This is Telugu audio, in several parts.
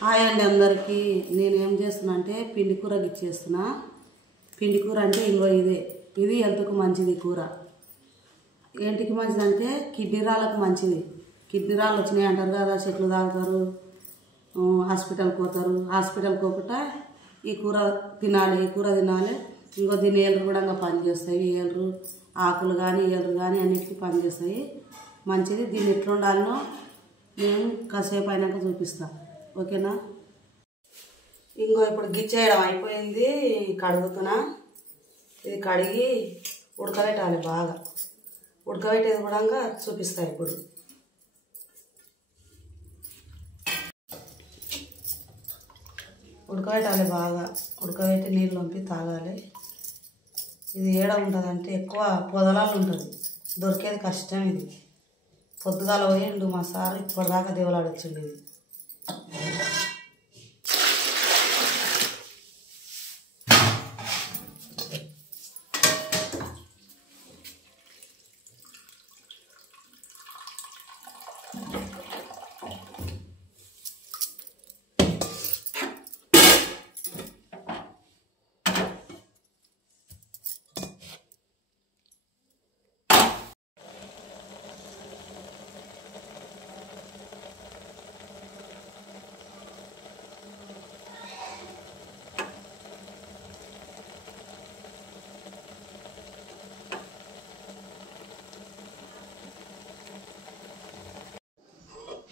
హాయ్ అండి అందరికీ. నేను ఏం చేస్తున్నా అంటే పిండి కూర గిచ్చేస్తున్నా. పిండి కూర అంటే ఇంకో ఇది హెల్త్కు మంచిది. కూర ఏంటికి మంచిది అంటే కిడ్నీ రాళ్ళకు మంచిది. కిడ్నీ రాళ్ళు వచ్చినాయి అంటారు కదా, చెట్లు తాగుతారు, హాస్పిటల్కి పోతారు. హాస్పిటల్కి పోకుండా ఈ కూర తినాలి. ఈ కూర తినాలి. ఇంకో దీని ఏళ్ళు కూడా పనిచేస్తాయి. ఏళ్ళు ఆకులు కానీ అన్నిటికీ పనిచేస్తాయి. మంచిది. దీన్ని ఎట్లా ఉండాలనో నేను కాసేపు అయినాక చూపిస్తా. ఓకేనా? ఇంకో ఇప్పుడు గిచ్చేయడం అయిపోయింది. కడుగుతున్నా. ఇది కడిగి ఉడకబెట్టాలి. బాగా ఉడకబెట్టేది కూడా చూపిస్తా. ఇప్పుడు ఉడకబెట్టాలి. బాగా ఉడకబెట్టి నీళ్ళు పంపి తాగాలి. ఇది ఏడ ఉంటుంది అంటే ఎక్కువ పొదలాలు ఉంటుంది, దొరికేది కష్టం. ఇది పొద్దుగాల పోయిండు మా సార్, ఇప్పటిదాకా దేవులాడొచ్చిండు. ఇది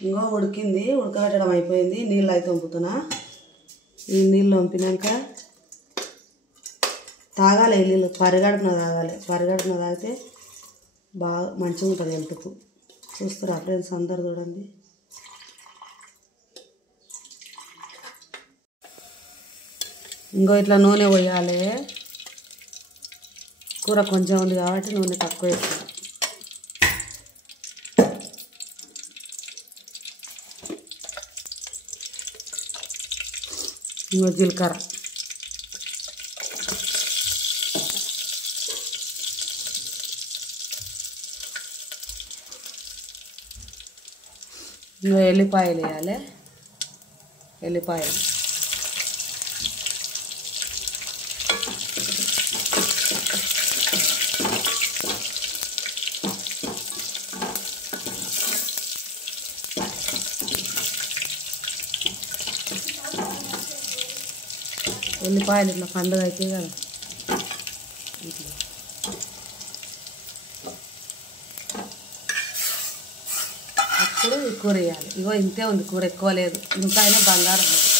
ఇంకో ఉడికింది. ఉడకబెట్టడం అయిపోయింది. నీళ్ళు అయితే వంపుతున్నా. ఈ నీళ్ళు వంపినాక తాగాలి. ఈ నీళ్ళు పరిగడుపున తాగాలి. పరిగడుపున తాగితే బాగా మంచిగా ఉంటుంది హెల్త్కు. చూస్తారా ఫ్రెండ్స్ అందరు? చూడండి. ఇంకో ఇట్లా నూనె పోయాలి. కూర కొంచెం ఉంది కాబట్టి నూనె తక్కువ వేస్తాను. ఇంకో జీలకర్ర, ఇంకో ఎల్లిపాయలు వేయాలి. ఎల్లిపాయలు ఉల్లిపాయలు ఇట్లా పండుగ అవుతాయి కదా, ఇట్లా అప్పుడు ఈ కూర వేయాలి. ఇగో ఇంతే ఉంది కూర, ఎక్కువ లేదు. ఇంకా అయినా బంగారం ఉంది.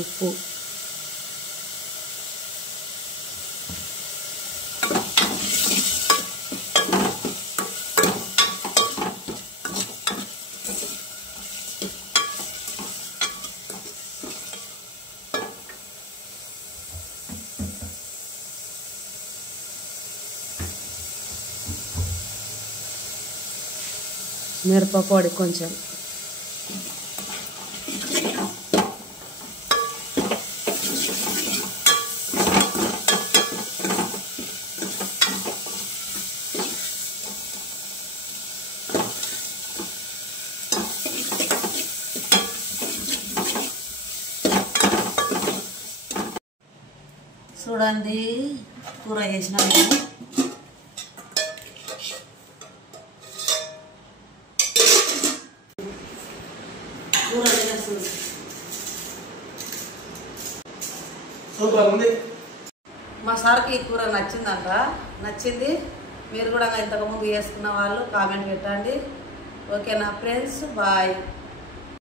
ఉప్పు, మిరపపొడి కొంచెం, చూడండి కూర చేసిన కూర చేస్తుంది. సూపర్ ఉంది. మా సార్కి ఈ కూర నచ్చిందంట. నచ్చింది. మీరు కూడా ఇంతకుముందు చేసుకున్న వాళ్ళు కామెంట్ పెట్టండి. ఓకేనా ఫ్రెండ్స్? బాయ్.